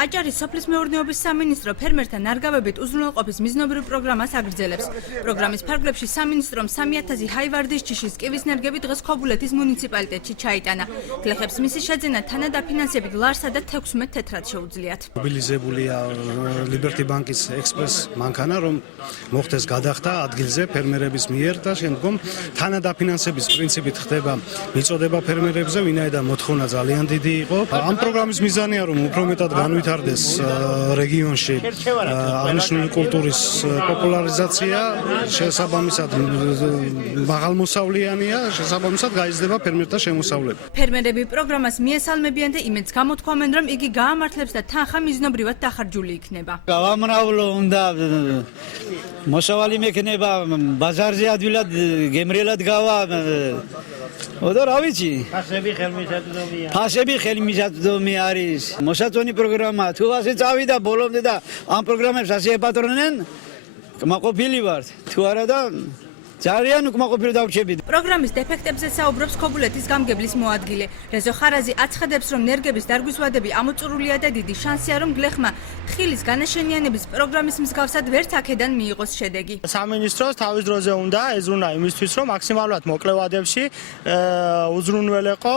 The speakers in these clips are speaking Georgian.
აჭარის სოფლის მეურნეობის სამინისტრო ფერმერთა ნარგავებით უზრუნველყოფის მიზნობრივ პროგრამას აგრძელებს. პროგრამის ფარგლებში სამინისტრომ 3000 ჰაივარდის ჯიშის კივის ნერგები დღეს ქობულეთის მუნიციპალიტეტში ჩაიტანა. გლეხებს მისი შეძენა თანადაფინანსებით ლარსა და 16 თეთრად შეუძლიათ. მობილიზებულია ლიბერტი ბანკის ექსპრეს მანქანა, რომ მოხდეს გადახდა ადგილზე ფერმერების მიერ და შემდგომ თანადაფინანსების პრინციპით ხდება მიწოდება ფერმერებზე, ვინაიდან მოთხოვნა ძალიან დიდი იყო. ამ პროგრამის მიზანია, რომ უფრო მეტად განვითარდეს რეგიონში აღნიშნული კულტურის პოპულარიზაცია, შესაბამისად მაღალმოსავლიანია, შესაბამისად გაიზრდება ფერმერთა შემოსავლები. ფერმერები პროგრამას მიესალმებიან და იმედს გამოთქვამენ, რომ იგი გაამართლებს და თანხა მიზნობრივად დახარჯული იქნება. გავამრავლო უნდა მოსავალი მექნება ბაზარზე ადვილად გემრიელად გავა და რა ვიცი ფასები ხელმისაწვდომი არის მოსაწონი პროგრამა თუ ასე წავიდა ბოლომდე და ამ პროგრამებს ასე ეპატრონեն კმაყოფილი ვართ თუ არა და ძალიან უკმაყოფილო დავრჩებით. პროგრამის დეფექტებზე საუბრობს ქობულეთის გამგებლის მოადგილე. რეზო ხარაზი აცხადებს, რომ ნერგების დარგვის ვადები ამოწურულია და დიდი შანსია, რომ გლეხმა თხილის განაშენიანების პროგრამის მსგავსად ვერც აქედან მიიღოს შედეგი. სამინისტროს თავის დროზე უნდა ეზრუნა იმისთვის, რომ მაქსიმალურად მოკლე ვადებში უზრუნველეყო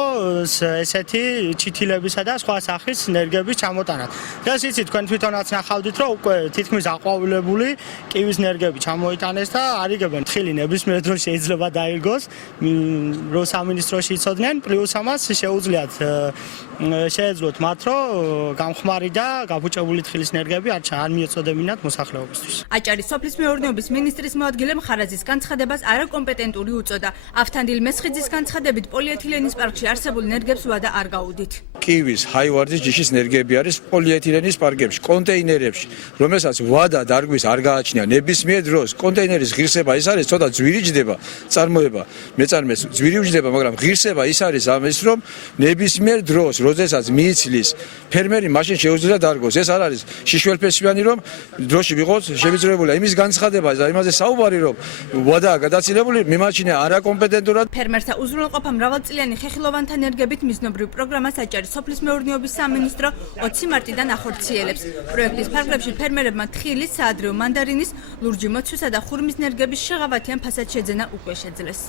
ესეთი ჩითილებისა და სხვა სახის ნერგების ჩამოტანა. დღეს იცით, თქვენ თვითონაც ნახავდით, რომ უკვე თითქმის აყვავილებული კივის ნერგები ჩამოიტანეს და არიგებენ თხილი ნებისმიერ დროს შეიძლება დაირგოს, რომ სამინისტროში იცოდნენ, პლუს ამას შეუძლიათ შეეძლოთ მათ, რომ გამხმარი და გაფუჭებული თხილის ნერგები არ მიეწოდებინათ მოსახლეობისთვის. აჭარის სოფლის მეურნეობის მინისტრის მოადგილემ ხარაზის განცხადებას არაკომპეტენტური უწოდა. ავთანდილ მესხიძის განცხადებით პოლიეთილენის პარკში არსებულ ნერგებს ვადა არ გაუდით. კივის, ჰაივარდის ჯიშის ნერგები არის პოლიეთილენის პარკებში, კონტეინერებში, რომელსაც ვადა დარგვის არ გააჩნია ნებისმიერ დროს. კონტეინერის ღირსება ის არის, ცოტა ძვირი ჯდება, წარმოება, მეწარმეს ძვირი ვჯდება, მაგრამ ღირსება ის არის ამის, რომ ნებისმიერ დროს, როდესაც მიიცლის ფერმერი მაშინ შეუძლია დარგოს. ეს არ არის შიშველფესვიანი, რომ დროში ვიყოს შევიწროებული. იმის განცხადება და იმაზე საუბარი, რომ ვადაა გადაცილებული, მიმაჩნია არაკომპეტენტურად. ფერმერთა უზრუნველყოფა მრავალწლიანი ხეხილოვანთა ნერგებით მიზნობრივ პროგრამას აჭარის სოფლის მეურნეობის სამინისტრო 20 მარტიდან ახორციელებს. პროექტის ფარგლებში ფერმერებმა თხილის, საადრეო მანდარინის, ლურჯი მოცვისა და ხურმის ნერგების შეღავათიან ფასად შეძენა უკვე შეძლეს.